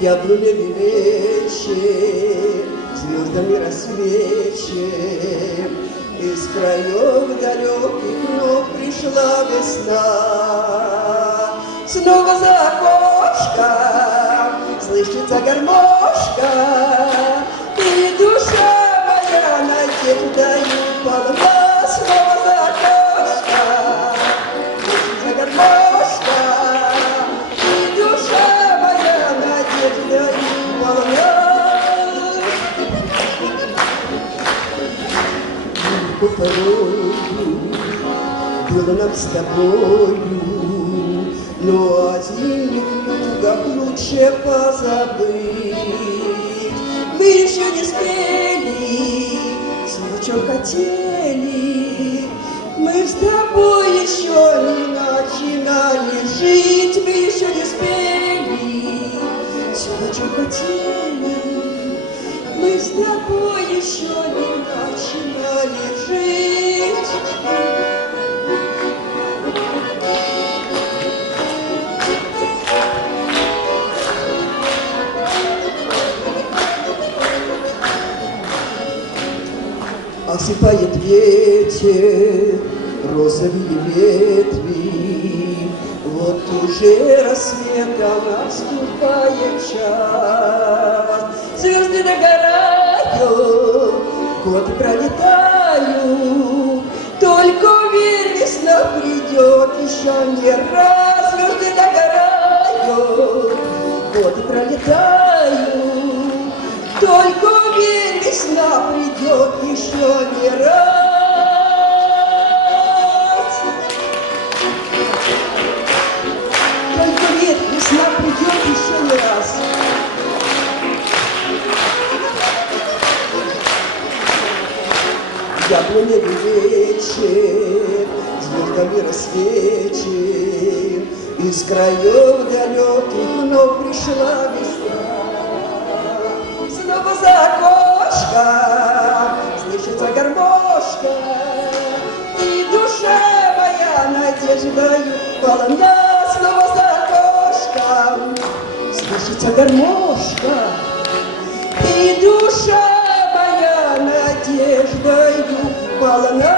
Яблоневый вечер, звездами рассвечен, Из краев далеких вновь пришла весна. Снова за окошком слышится гармошка, порою было нам с тобою, но один как лучше позабыть. Мы еще не спели, еще не начинали жить, мы еще не спели, все, чем хотели. Мы с тобой еще не начинали жить. Осыпает ветер розовые ветви, Вот уже рассветом наступает час. Звезды догорают, годы пролетают, Только верь, весна придет еще не раз. Звезды догорают, годы пролетают, Яблоневый вечер, звездами рассвечен, Из краев далеких вновь пришла весна. Снова за окошком слышится гармошка, И душа моя надеждою полна. Снова за окошком слышится гармошка, И душа моя надеждою полна.